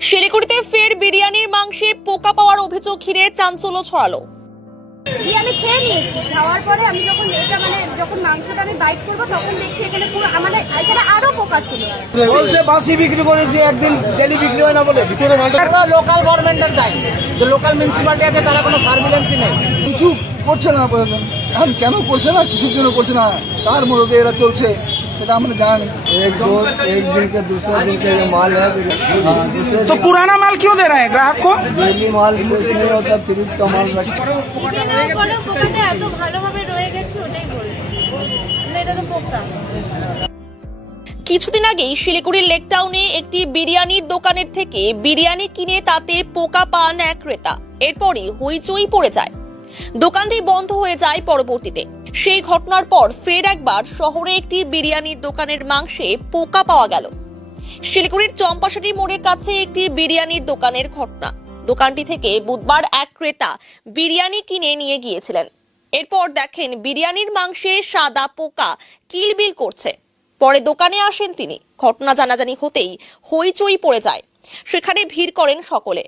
শিলিগুড়িতে ফের বিরিয়ানির মাংসে পোকা পাওয়ার অভিযোগ ঘিরে চাঞ্চল্য ছড়ালো। আমি খেয়ে নিয়েছি, খাওয়ার পরে আমি যখন যখন মাংসটা আমি বাইট করবো তখন দেখছি এখানে পুরো এখানে আরো পোকা ছিল। বলছে বাসি বিক্রি করেছি, একদিন ডেলি বিক্রি হয় না বলে ভিতরে লোকাল গভর্নমেন্টের দায়ী, যে লোকাল মিউনিসিপালিটি আছে তারা কোনো সার্ভিলেন্সই নেই, কিছু করছে না। এখন কেন করছে না, কিসের জন্য করছে না, তার মধ্যে এরা চলছে সেটা আমরা জানি। एक दिन के दूसरे दिन के ये माल है तो पुराना माल क्यों दे रहा है ग्राहक को? डेली माल शेष नहीं होता, फिर उसका माल এত ভালোভাবে রয়ে গেছে ওটাই বলছি, এটা তো পোকা। কিছুদিন আগেই শিলিগুড়ির লেকটাউনে একটি বিরিয়ানির দোকানের থেকে বিরিয়ানি কিনে তাতে পোকা পান এক ক্রেতা। এরপরই হইচই পড়ে যায়, দোকানটি বন্ধ হয়ে যায়। পরবর্তীতে সেই ঘটনার পর ফের একবার শহরে একটি বিরিয়ানির দোকানের মাংসে পোকা পাওয়া গেল। শিলিগুড়ির চম্পাশাটি মোড়ের কাছে একটি বিরিয়ানির দোকানের ঘটনা। দোকানটি থেকে বুধবার এক ক্রেতা বিরিয়ানি কিনে নিয়ে গিয়েছিলেন। এরপর দেখেন বিরিয়ানির মাংসে সাদা পোকা কিলবিল করছে। পরে দোকানে আসেন তিনি। ঘটনা জানাজানি হতেই হইচই পড়ে যায়, সেখানে ভিড় করেন সকলে।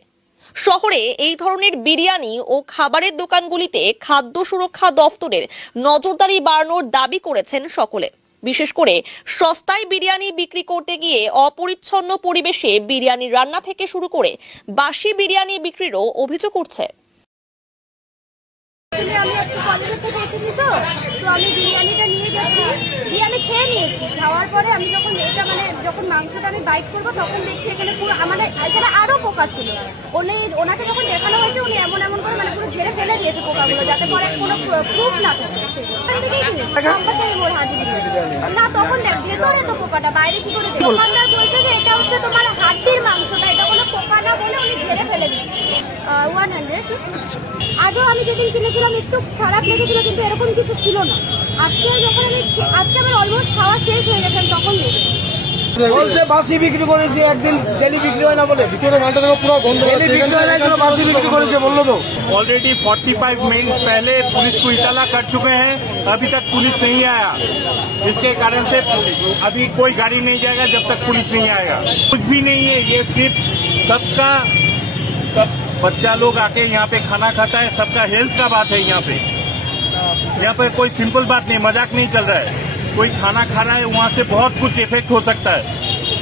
শহরে এই ধরনের বিরিয়ানি ও খাবারের দোকানগুলিতে খাদ্য সুরক্ষা দফতরের নজরদারি বাড়ানোর দাবি করেছেন সকলে। বিশেষ করে সস্তায় বিরিয়ানি বিক্রি করতে গিয়ে অপরিচ্ছন্ন পরিবেশে বিরিয়ানি রান্না থেকে শুরু করে বাসি বিরিয়ানি বিক্রিরও অভিযোগ উঠছে। আমি আজকে কলেজ থেকে এসেছি, তো আমি বিরিয়ানিটা নিয়ে গেছি, বিরিয়ানি খেয়ে নিয়েছি। খাওয়ার পরে আমি যখন যখন মাংসটা আমি বাইট করবো তখন দেখছি এখানে পুরো এখানে আরো পোকা ছিল। ওনাকে যখন দেখানো হয়েছে উনি এমন করে পুরো ঝেড়ে ফেলে দিয়েছে পোকাগুলো, যাতে করে কোনো প্রুফ না থাকে। না তখন ভেতরে তো পোকাটা, বাইরে কি করে? দোকানদার বলছে যে এটা হচ্ছে তোমার হাড্ডির মাংসটা, এটা কোনো পোকা না বলে উনি ঝেড়ে ফেলে দিয়েছে। 100 আগেও আমি যেদিন কিনেছিলাম একটু খারাপ লেগেছিল, কিন্তু এরকম কিছু ছিল না। আজকে আমার অলমোস্ট খাওয়া শেষ হয়ে গেছে, তখন বলছে বাসি বিক্রি করেছি, একদিন ডেলি বিক্রি হয় না বলে ভিতরে মালটা পুরো বন্ধ বাসি বিক্রি করেছে বললো তো। ऑलरेडी 45 मिनट पहले पुलिस को इताला कर चुके हैं, अभी तक पुलिस नहीं आया। इसके कारण से अभी कोई गाड़ी नहीं जाएगा जब तक पुलिस नहीं आएगा। कुछ भी नहीं है, ये सिर्फ सब बच्चा लोग आके यहाँ पे खाना खाता है, सबका हेल्थ का बात है। यहाँ पे कोई सिंपल बात नहीं, मजाक नहीं चल रहा है। कोई खाना खा रहा है, वहाँ से बहुत कुछ इफेक्ट हो सकता है।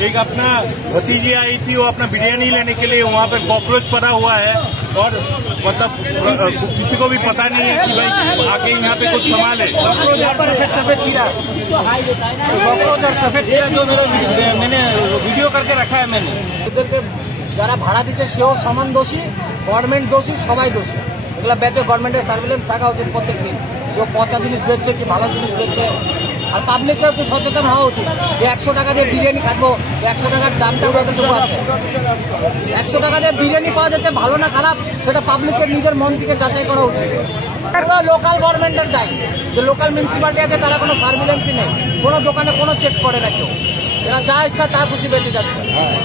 एक अपना भतीजी आई थी, वो अपना बिरयानी लेने के लिए वहाँ पे कॉकरोच पड़ा हुआ है, और मतलब किसी को भी पता नहीं है कि भाई आके यहाँ पे कुछ संभाल है। सफेद कीड़ा जो मैंने वीडियो करके रखा है, मैंने उधर के যারা ভাড়া দিচ্ছে সেও সমান দোষী, গভর্নমেন্ট দোষী, সবাই দোষী। এগুলো বেচে গভর্নমেন্টের সার্ভিলেন্স থাকা উচিত প্রত্যেক দিন, কেউ পচা জিনিস বেচছে কি ভালো জিনিস বেচছে। আর পাবলিককে একটু সচেতন হওয়া উচিত যে 100 টাকা দিয়ে বিরিয়ানি খাবো, 100 টাকার দামটা কতটুকু আছে। 100 টাকা দিয়ে বিরিয়ানি পাওয়া যাচ্ছে, ভালো না খারাপ সেটা পাবলিকের নিজের মন থেকে যাচাই করা উচিত। লোকাল গভর্নমেন্টের দায়ী, যে লোকাল মিউনিসিপালিটি আছে তারা কোনো সার্ভিলেন্সই নেই, কোনো দোকানে কোনো চেক করে না কেউ, এরা যা ইচ্ছা তা খুশি বেঁচে যাচ্ছে।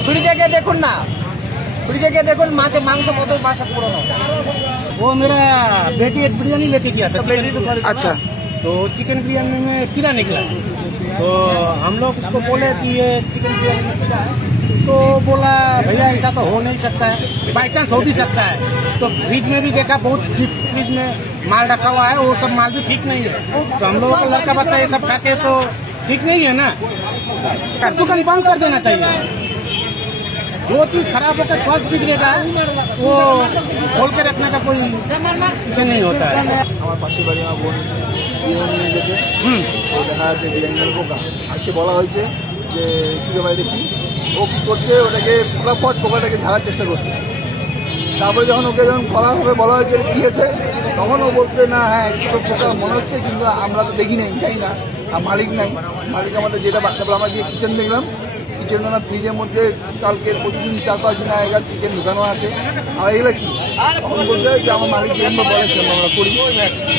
ফ্রিজে গিয়ে দেখুন না, फ्रिजे के देखो मांस कत बासा पुराना। वो मेरा बेटी एक बिरयानी लेके गया था, अच्छा, तो चिकन बिरयानी में कीड़ा निकला, तो हम लोग उसको बोले कि ये चिकन बिरयानी में कीड़ा है, तो बोला भैया ऐसा तो हो नहीं सकता है, बाई चांस हो भी सकता है। तो फ्रिज में भी देखा, बहुत फ्रिज में माल रखा हुआ है, वो सब माल भी ठीक नहीं है। तो हम लोगों का लड़का बच्चा ये सब खाते तो ठीक नहीं है ना, दुकान बंद कर देना चाहिए। जो चीज खराब होकर स्वास्थ्य बिगड़ेगा वो खोल के रखने का कोई इसे नहीं होता है। আমার পাশে বাড়ি আমার বোন বিরিয়ানি নিয়ে গেছে, তো দেখা যাচ্ছে বিরিয়ানির পোকা আসে, বলা হয়েছে যে চুড়ে বাড়িতে কি ও কী করছে, ওটাকে ফটাফট পোকাটাকে ঝাড়ার চেষ্টা করছে। তারপরে যখন বলা হয়েছে কী হয়েছে, তখন ও বলতে না হ্যাঁ একটু তো পোকা মনে হচ্ছে, কিন্তু আমরা তো দেখি নাই, জানি না, আর মালিক নাই, মালিক আমাদের যেটা তারপরে আমরা গিয়ে কিচেন দেখলাম, কিচেন ফ্রিজের মধ্যে কালকে প্রতিদিন 4-5 দিন আগেকার চিকেন ঢুকানো আছে। আর এগুলো কি তখন বলতে যে আমার মালিক যেরকম বলে সেরকম আমরা করি,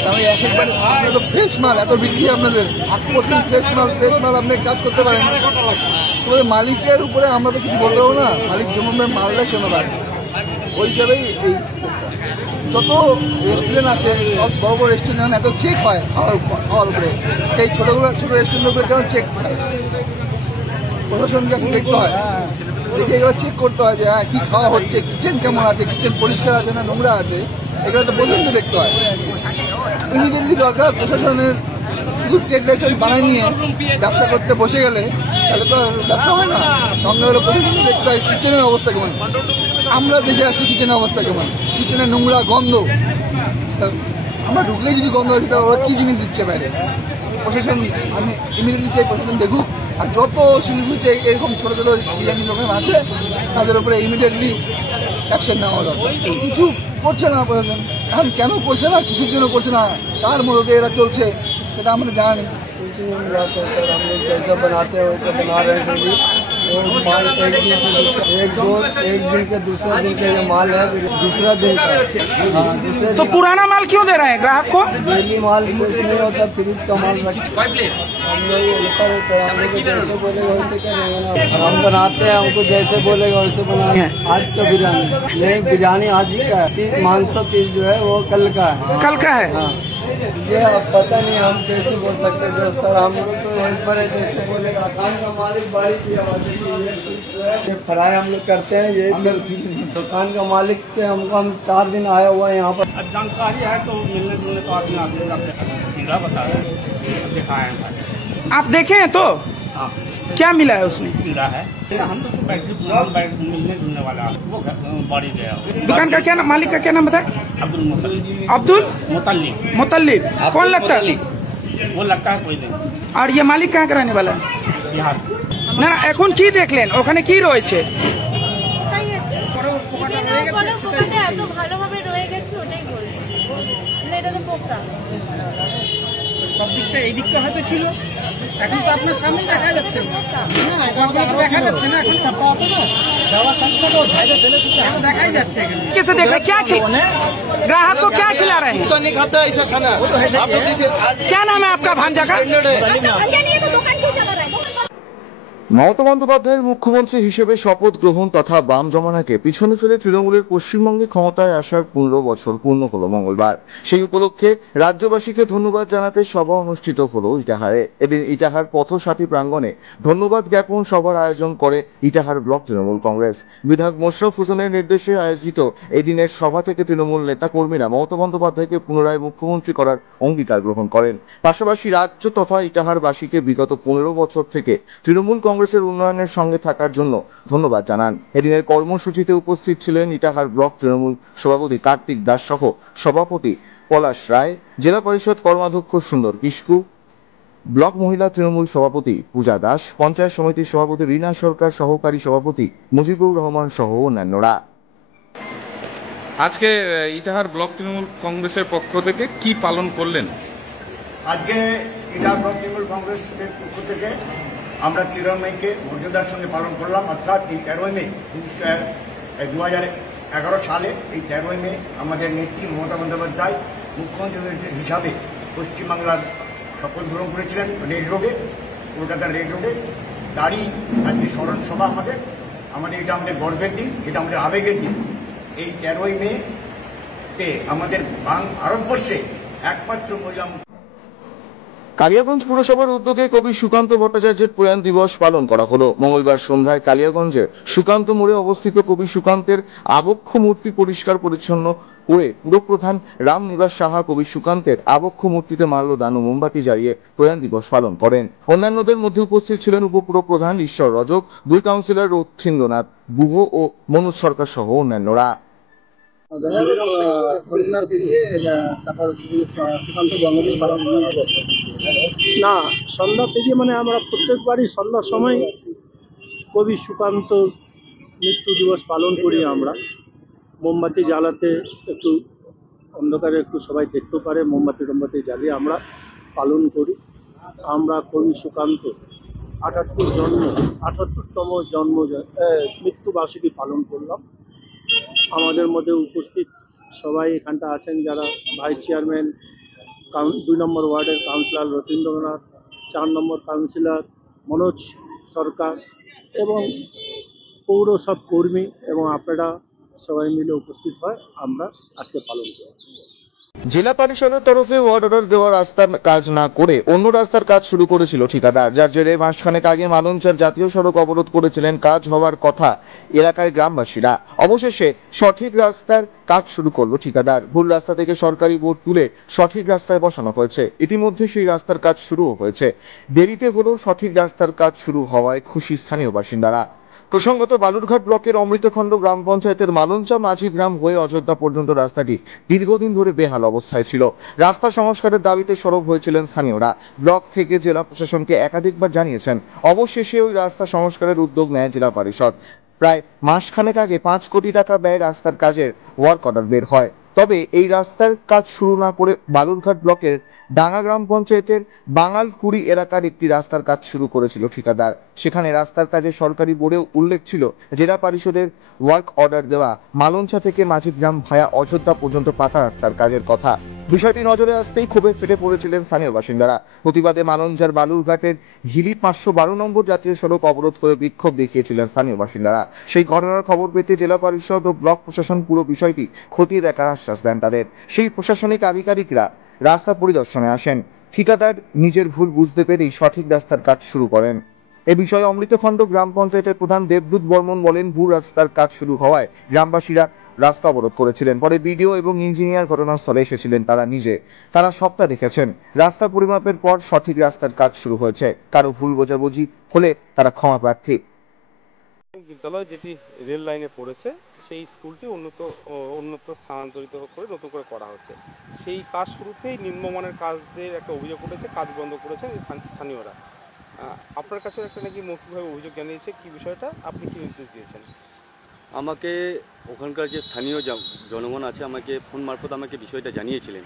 তাহলে একবারে আপনার তো ফ্রেশ মাল এত বিক্রি, আপনাদের প্রতিদিন ফ্রেশ মাল আপনি কাজ করতে পারেন, তবে মালিকের উপরে আমরা তো কিছু বলতে পারবো না, মালিক যেমন মালটা সেরকম পারে। ওই হিসাবেই এই যত রেস্টুরেন্ট আছে, সব বড় বড় রেস্টুরেন্ট যেমন এত চেক হয় খাওয়ার উপরে, এই ছোট রেস্টুরেন্টের উপরে যেমন চেক হয়, প্রশাসনকে দেখতে হয়। দেখে এগুলো চেক করতে হয় যে হ্যাঁ কি খাওয়া হচ্ছে, কিচেন কেমন আছে, কিচেন পরিষ্কার আছে না নোংরা আছে, এগুলো তো পর্যন্ত দেখতে হয়। ইমিডিয়েটলি দরকার প্রশাসনের, শুধু ট্রেড লাইসেন্স বানায় নিয়ে ব্যবসা করতে বসে গেলে তাহলে তো ব্যবসা হয় না। সঙ্গে হলে প্রশাসনের দেখতে হয় কিচেনের অবস্থা কেমন। আমরা দেখে আসছি কিচেনের অবস্থা কেমন, কিচেনের নোংরা গন্ধ, আমরা ঢুকলে যদি গন্ধ আছে তাহলে ওরা কি জিনিস দিচ্ছে বাইরে। প্রশাসন, আমি ইমিডিয়েটলি চাই প্রশাসন দেখুক, আর যত শিলিগুড়িতে এরকম ছোটো ছোটো বিরিয়ানি দোকান আছে তাদের উপরে ইমিডিয়েটলি অ্যাকশন নেওয়া দরকার। কিছু করছে না প্রশাসন, এখন কেন করছে না, কিছুর জন্য করছে না, তার মধ্যে এরা চলছে সেটা আমরা জানি। कुछ नहीं मिला तो सर हम लोग जैसा बनाते हैं वैसा बना रहे हैं डेली। और माल एक दिन के दूसरा दिन का ये माल है, दूसरा दिन का। हाँ, दूसरे तो पुराना माल क्यों दे रहे हैं ग्राहक को? डेली माल शेष नहीं होता, फ्रिज का माल हम लोग होता रहता है। हम लोग जैसे बोलेगा वैसे करेंगे ना, हम बनाते हैं, हमको जैसे बोलेगा वैसे बनाएंगे। आज का बिरयानी नहीं, बिरयानी आज ही का है, मांसा पीस जो है वो कल का है। कल का है? हाँ, ये अब पता नहीं हम कैसे बोल सकते हैं सर, हम लोग तो हेल्पर है, जैसे बोलेगा। दुकान का मालिक बारी की आवाज, ये फ्राई हम लोग करते हैं, ये दुकान का मालिक के हमको, हम 4 दिन आया हुआ है यहाँ पर। अब जानकारी है तो मिलने जुलने तो आदमी आते हैं, बता रहे दिखाए हैं। आप देखे हैं तो क्या मिला है उसमें? कीड़ा है, हम तो मिलने जुलने वाला वो बाड़ी गया। दुकान का क्या नाम, मालिक का क्या नाम बताए? अब्दुल मुतल्लिब। कौन लगता है? वो लगता है कोई नहीं। আর ये মালিক কাहाँ का रहने वाला है? बिहार। না এখন কি দেখলেন, ওখানে কি রয়েছে? তাই আছে পোকাটা এত ভালোভাবে রয়ে গেছে, ওটাই বলছি। এটা তো পোকা সব দিকটা এই দিকটা হয়তো ছিল, এখন তো আপনার সামনে দেখা যাচ্ছে না, দেখা যাচ্ছে না, এখন দেখাই যাচ্ছে। कैसे देख रहे, क्या ग्राहक को क्या खिला रहे हैं? तो नहीं खाता ऐसा खाना। क्या नाम है आपका भांजा का? দোকান কি চালা রहा है? মমতা বন্দ্যোপাধ্যায়ের মুখ্যমন্ত্রী হিসেবে শপথ গ্রহণ তথা বাম জমানাকে পিছনে ফেলে তৃণমূলের পশ্চিমবঙ্গে ক্ষমতায় আসার 15 বছর পূর্ণ হলো মঙ্গলবার। সেই উপলক্ষে রাজ্যবাসীকে ধন্যবাদ জানাতে সভা অনুষ্ঠিত হলো ইটাহারে। এদিন ইটাহার পথসাথী প্রাঙ্গণে ধন্যবাদ জ্ঞাপন সভার আয়োজন করে ইটাহার ব্লক তৃণমূল কংগ্রেস। বিধায়ক মোশাররফ হোসেনের নির্দেশে আয়োজিত এই দিনের সভা থেকে তৃণমূল নেতা কর্মীরা মমতা বন্দ্যোপাধ্যায়কে পুনরায় মুখ্যমন্ত্রী করার অঙ্গীকার গ্রহণ করেন। পাশাপাশি রাজ্য তথা ইটাহারবাসীকে বিগত 15 বছর থেকে তৃণমূল কংগ্রেসের উন্নয়নের সঙ্গে থাকার জন্য ধন্যবাদ জানান। এদিনের কর্মসূচিতে উপস্থিত ছিলেন ইটাহার ব্লক তৃণমূল সভাপতি কার্তিক দাস সহ সভাপতি পলাশ রায়, জেলা পরিষদ কর্মাধ্যক্ষ সুন্দর কিস্কু, ব্লক মহিলা তৃণমূল সভাপতি পূজা দাস, পঞ্চায়েত সমিতির সভাপতি রীনা সরকার, সহকারী সভাপতি মুজিবুর রহমান সহ অন্যান্যরা। আজকে ইটাহার ব্লক তৃণমূল কংগ্রেসের পক্ষ থেকে কি পালন করলেন? আজকে ইটাহার ব্লক তৃণমূল কংগ্রেসের পক্ষ থেকে আমরা 13 মেকে মর্যাদার সঙ্গে পালন করলাম। অর্থাৎ এই 13 মে 2011 সালে এই 13 মে আমাদের নেত্রী মমতা বন্দ্যোপাধ্যায় মুখ্যমন্ত্রী হিসাবে পশ্চিমবাংলার শপথ গ্রহণ করেছিলেন রেড রোডে, কলকাতার রেড রোডে। তারই আজকে স্মরণ সভা আমাদের এটা আমাদের গর্বের দিন, এটা আমাদের আবেগের দিন। এই 13 মে তে আমাদের ভারতবর্ষে একমাত্র মহিলা। কালিয়াগঞ্জ পুরসভার উদ্যোগে কবি সুকান্ত ভট্টাচার্যের প্রয়াণ দিবস পালন করা হলো। মঙ্গলবার সন্ধ্যায় কালিয়াগঞ্জের সুকান্ত মোড়ে অবস্থিত কবি সুকান্তের আবক্ষ মূর্তি পরিষ্কার পরিচ্ছন্ন করে পুরপ্রধান রামনিবাস সাহা কবি সুকান্তের আবক্ষ মূর্তিতে মাল্যদান ও মোমবাতি জ্বালিয়ে প্রয়াণ দিবস পালন করেন। অন্যান্যদের মধ্যে উপস্থিত ছিলেন উপপুরপ্রধান ঈশ্বর রজক, 2 কাউন্সিলর রথীন্দ্রনাথ গুহ ও মনোজ সরকার সহ অন্যান্যরা। না, সন্ধ্যা থেকে মানে আমরা প্রত্যেকবারই সন্ধ্যার সময় কবি সুকান্ত মৃত্যু দিবস পালন করি। আমরা মোমবাতি জ্বালাতে একটু অন্ধকারে একটু সবাই দেখতে পারে, মোমবাতি জ্বালিয়ে আমরা পালন করি। আমরা কবি সুকান্ত 78তম জন্ম মৃত্যুবার্ষিকী পালন করলাম। আমাদের মধ্যে উপস্থিত সবাই এখানটা আছেন, যারা ভাইস চেয়ারম্যান, 2 নম্বর ওয়ার্ডের কাউন্সিলর রথীন্দ্রনাথ, 4 নম্বর কাউন্সিলর মনোজ সরকার এবং পৌর সব কর্মী এবং আপনারা সবাই মিলে উপস্থিত হয় আমরা আজকে পালন করি। জেলা পরিষদের তরফে ওয়ার্ড অর্ডার দেওয়া রাস্তার কাজ না করে অন্য রাস্তার কাজ শুরু করেছিল ঠিকাদার, যার জেরে মাসখানেক আগে মালঞ্চার জাতীয় সড়ক অবরোধ করেছিলেন কাজ হওয়ার কথা এলাকার গ্রামবাসীরা। অবশেষে সঠিক রাস্তার কাজ শুরু করলো ঠিকাদার। ভুল রাস্তা থেকে সরকারি বোর্ড তুলে সঠিক রাস্তায় বসানো হয়েছে। ইতিমধ্যে সেই রাস্তার কাজ শুরুও হয়েছে। দেরিতে হলেও সঠিক রাস্তার কাজ শুরু হওয়ায় খুশি স্থানীয় বাসিন্দারা। প্রসঙ্গত বালুরঘাট ব্লকের অমৃতখণ্ড গ্রাম পঞ্চায়েতের মালঞ্চা মাঝি গ্রাম হয়ে অযোধ্যা পর্যন্ত রাস্তাটি দীর্ঘদিন ধরে বেহাল অবস্থায় ছিল। রাস্তা সংস্কারের দাবিতে সরব হয়েছিলেন স্থানীয়রা। ব্লক থেকে জেলা প্রশাসনকে একাধিকবার জানিয়েছেন। অবশেষে ওই রাস্তা সংস্কারের উদ্যোগ নেয় জেলা পরিষদ। প্রায় মাসখানেক আগে 5 কোটি টাকা ব্যয়ে রাস্তার কাজের ওয়ার্ক অর্ডার বের হয়। তবে এই রাস্তার কাজ শুরু না করে বালুরঘাট ব্লকের ডাঙ্গা গ্রাম পঞ্চায়েতের বাঙালকুড়ি এলাকার একটি রাস্তার কাজ শুরু করেছিল ঠিকাদার। সেখানে রাস্তার কাজে সরকারি বোর্ডেও উল্লেখ ছিল জেলা পরিষদের ওয়ার্ক অর্ডার দেওয়া মালঞ্চা থেকে মাঝিগ্রাম ভায়া অযোধ্যা পর্যন্ত পাকা রাস্তার কাজের কথা। বিষয়টি নজরে আসতেই ক্ষোভে ফেটে পড়েছিলেন স্থানীয় বাসিন্দারা। প্রতিবাদে মালঞ্চার বালুরঘাটের হিলি 512 নম্বর জাতীয় সড়ক অবরোধ করে বিক্ষোভ দেখিয়েছিলেন স্থানীয় বাসিন্দারা। সেই ঘটনার খবর পেতে জেলা পরিষদ ও ব্লক প্রশাসন পুরো বিষয়টি খতিয়ে দেখার আশ্বাস দেন তাদের। সেই প্রশাসনিক আধিকারিকরা রাস্তা পরিদর্শনে আসেন। ঠিকাদার নিজের ভুল বুঝতে পেরেই সঠিক রাস্তার কাজ শুরু করেন। এ বিষয়ে অমৃতখণ্ড গ্রাম পঞ্চায়েতের প্রধান দেবদূত বর্মন বলেন, ভুল রাস্তার কাজ শুরু হওয়ায় গ্রামবাসীরা রাস্তা অবরোধ করেছিলেন। পরে বিডিও এবং ইঞ্জিনিয়ার ঘটনাস্থলে এসেছিলেন তারা নিজে। তারা সবটা দেখেছেন। রাস্তা পরিমাপের পর সঠিক রাস্তার কাজ শুরু হয়েছে। কারো ভুল বোঝাবুঝি হলে তারা ক্ষমা প্রার্থী। বিদ্যালয় যেটি রেল লাইনে পড়েছে সেই স্কুলটি উন্নত স্থানান্তরিত করে নতুন করে করা হচ্ছে। সেই কাজ শুরুতেই নিম্নমানের কাজের একটা অভিযোগ উঠেছে, কাজ বন্ধ করেছেন স্থানীয়রা। আপনার কাছে একটা নাকি মৌখিকভাবে অভিযোগ জানিয়েছে, কি বিষয়টা, আপনি কি নির্দেশ দিয়েছেন? আমাকে ওখানকার যে স্থানীয় জনগণ আছে আমাকে ফোন মারফত আমাকে বিষয়টা জানিয়েছিলেন।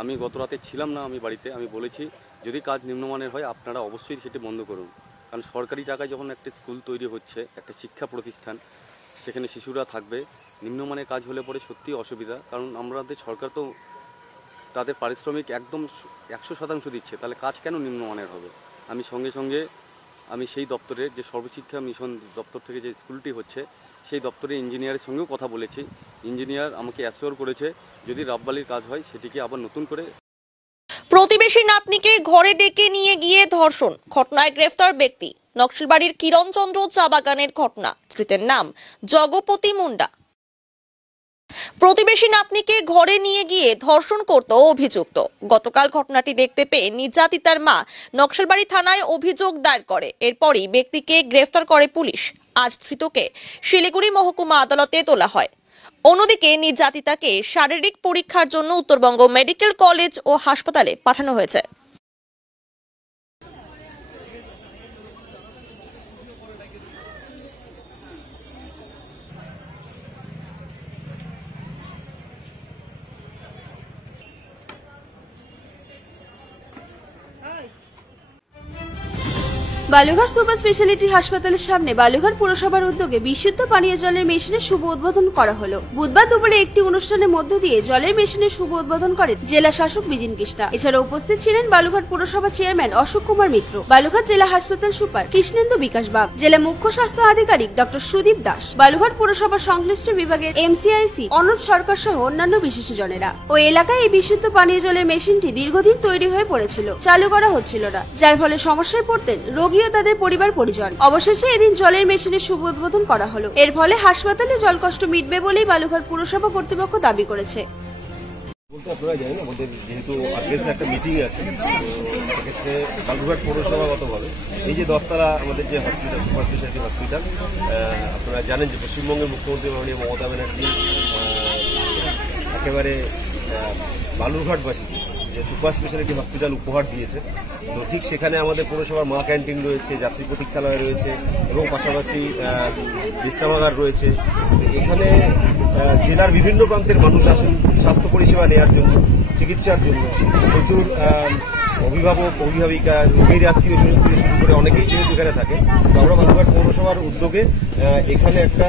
আমি গত রাতে ছিলাম না আমি বাড়িতে। আমি বলেছি যদি কাজ নিম্নমানের হয় আপনারা অবশ্যই সেটি বন্ধ করুন, কারণ সরকারি টাকায় যখন একটা স্কুল তৈরি হচ্ছে, একটা শিক্ষা প্রতিষ্ঠান, সেখানে শিশুরা থাকবে। নিম্নমানের কাজ হলে পরে সত্যিই অসুবিধা, কারণ আমাদের সরকার তো তাদের পারিশ্রমিক একদম 100% দিচ্ছে, তাহলে কাজ কেন নিম্নমানের হবে? আমি সঙ্গে সঙ্গে সেই দপ্তরের যে সর্বশিক্ষা মিশন দপ্তর থেকে যে স্কুলটি হচ্ছে সেই দপ্তরে ইঞ্জিনিয়ারের সঙ্গেও কথা বলেছি। ইঞ্জিনিয়ার আমাকে অ্যাসিওর করেছে যদি রাব্বালির কাজ হয় সেটিকে আবার নতুন করে। প্রতিবেশী নাতনিকে ঘরে ডেকে নিয়ে গিয়ে ধর্ষণ, ঘটনায় গ্রেফতার ব্যক্তি। নকশালবাড়ির কিরণচন্দ্র চা বাগানের ঘটনা। ধৃতের নাম জগপতি মুন্ডা। প্রতিবেশী নাতনিকে ঘরে নিয়ে গিয়ে ধর্ষণ করত অভিযুক্ত। গতকাল ঘটনাটি দেখতে পেয়ে নির্যাতিতার মা নকশালবাড়ি থানায় অভিযোগ দায়ের করে। এরপরই ব্যক্তিকে গ্রেফতার করে পুলিশ। আজ ধৃতকে শিলিগুড়ি মহকুমা আদালতে তোলা হয়। অন্যদিকে নির্যাতিতাকে শারীরিক পরীক্ষার জন্য উত্তরবঙ্গ মেডিকেল কলেজ ও হাসপাতালে পাঠানো হয়েছে। বালুঘাট সুপার স্পেশালিটি হাসপাতালের সামনে বালুঘাট পুরসভার উদ্যোগে বিশুদ্ধ পানীয় জলের মেশিনের শুভ উদ্বোধন করা হলো। বুধবার দুপুরে একটি অনুষ্ঠানের মধ্য দিয়ে জলের মেশিনের শুভ উদ্বোধন করেন জেলা শাসক বিজিন কৃষ্ণা। এছাড়া উপস্থিত ছিলেন বালুঘাট পুরসভা চেয়ারম্যান অশোক কুমার মিত্র, বালুঘাট জেলা হাসপাতাল সুপার কৃষ্ণেন্দু বিকাশ বাগ, জেলা মুখ্য স্বাস্থ্য আধিকারিক ডক্টর সুদীপ দাস, বালুঘাট পুরসভার সংশ্লিষ্ট বিভাগের এমসিআইসি অনুজ সরকার সহ অন্যান্য বিশিষ্টজনেরা। ওই এলাকায় এই বিশুদ্ধ পানীয় জলের মেশিনটি দীর্ঘদিন তৈরি হয়ে পড়েছিল, চালু করা হচ্ছিল না, যার ফলে সমস্যায় পড়তেন রোগী তাদের পরিবার পরিজন। অবশেষে এদিন জলের মেশিনের শুভ উদ্বোধন করা হলো। এর ফলে হাসপাতালে জলকষ্ট মিটবে বলেই বালুঘাট পুরসভা কর্তৃপক্ষ দাবি করেছে। বলতে আপনারা জানেন আমাদের যেহেতু আজকে একটা মিটিং আছে, সেক্ষেত্রে বালুঘাট পৌরসভাগতভাবে এই যে 10 তলা আমাদের যে হসপিটাল, সুপার স্পেশালিটি হসপিটাল, আপনারা জানেন যে পশ্চিমবঙ্গের মুখ্যমন্ত্রী মাননীয় মমতা ব্যানার্জি একেবারে বালুরঘাটবাসীকে যে সুপার স্পেশালিটি হসপিটাল উপহার দিয়েছে। তো ঠিক সেখানে আমাদের পৌরসভার মা ক্যান্টিন রয়েছে, যাত্রী প্রতীক্ষালয় রয়েছে এবং পাশাপাশি বিশ্রামাগার রয়েছে। এখানে জেলার বিভিন্ন প্রান্তের মানুষ আসেন স্বাস্থ্য পরিষেবা নেওয়ার জন্য, চিকিৎসার জন্য। প্রচুর অভিভাবক, অভিভাবিকা, রোগীর আত্মীয় স্বজন থেকে শুরু করে অনেকেই যেহেতু এখানে থাকে। তো আমরা বালুঘাট পৌরসভার উদ্যোগে এখানে একটা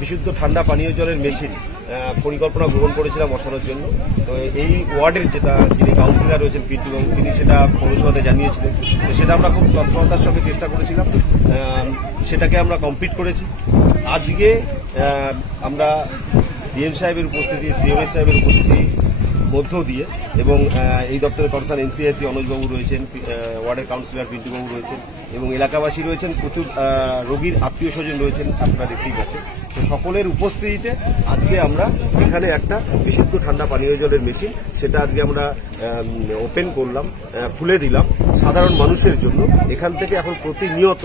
বিশুদ্ধ ঠান্ডা পানীয় জলের মেশিন পরিকল্পনা গ্রহণ করেছিলাম বসানোর জন্য। তো এই ওয়ার্ডের যিনি কাউন্সিলর রয়েছেন পিন্টু বাবু, তিনি সেটা পৌরসভাতে জানিয়েছিলেন। তো সেটা আমরা খুব তৎপরতার সঙ্গে চেষ্টা করেছিলাম, সেটাকে আমরা কমপ্লিট করেছি। আজকে আমরা ডিএম সাহেবের উপস্থিতি, সিএমএস সাহেবের উপস্থিতি, মধ্য দিয়ে এবং এই দপ্তরের কনসার্ন এনসিআইসি অনুজবাবু রয়েছেন, ওয়ার্ডের কাউন্সিলর পিন্টুবাবু রয়েছেন এবং এলাকাবাসী রয়েছেন, প্রচুর রোগীর আত্মীয় স্বজন রয়েছেন, আপনারা দেখতেই পাচ্ছেন। তো সকলের উপস্থিতিতে আজকে আমরা এখানে একটা বিশুদ্ধ ঠান্ডা পানীয় জলের মেশিন, সেটা আজকে আমরা ওপেন করলাম, খুলে দিলাম সাধারণ মানুষের জন্য। এখান থেকে এখন প্রতিনিয়ত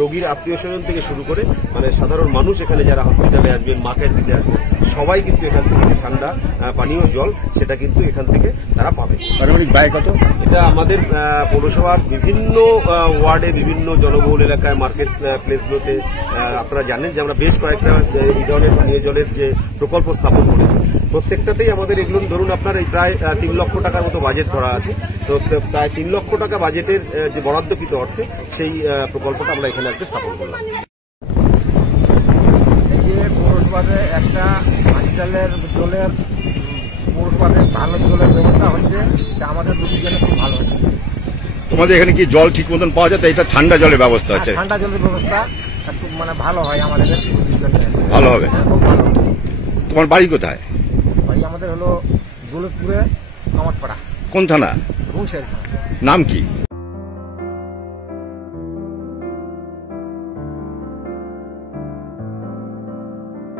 রোগীর আত্মীয় স্বজন থেকে শুরু করে মানে সাধারণ মানুষ এখানে যারা হসপিটালে আসবেন, মা ক্যান্টিনে আসবেন, সবাই কিন্তু এখান থেকে ঠান্ডা পানীয় জল সেটা কিন্তু এখান থেকে তারা পাবে। পারমাণবিক ব্যয় কত? এটা আমাদের পৌরসভার বিভিন্ন ওয়ার্ডে, বিভিন্ন জনবহুল এলাকায়, মার্কেট প্লেসগুলোতে আপনারা জানেন যে আমরা বেশ কয়েকটা এই ধরনের পানীয় জলের যে প্রকল্প স্থাপন করেছি। প্রত্যেকটাতেই আমাদের এগুলো ধরুন আপনার এই প্রায় 3 লক্ষ টাকার মতো বাজেট ধরা আছে। তো প্রায় 3 লক্ষ টাকা বাজেটের যে বরাদ্দকৃত অর্থে সেই প্রকল্পটা আমরা এখানে আজকে স্থাপন করলাম। পৌরসভাতে একটা হসপিটালের জলের পৌরসভাতে ভালো জলের ব্যবস্থা হচ্ছে, আমাদের রোগীর জন্য খুব ভালো হচ্ছে। তোমাদের এখানে কি জল ঠিক মতন পাওয়া যায়? এটা ঠান্ডা জলের ব্যবস্থা আছে, ঠান্ডা জলের ব্যবস্থা খুব মানে ভালো হয় আমাদের। ভালো হবে। তোমার বাড়ি কোথায়? বাড়ি আমাদের হলো দৌলতপুরে কামারপাড়া। কোন থানা? রুংসাইল থানা। নাম কি?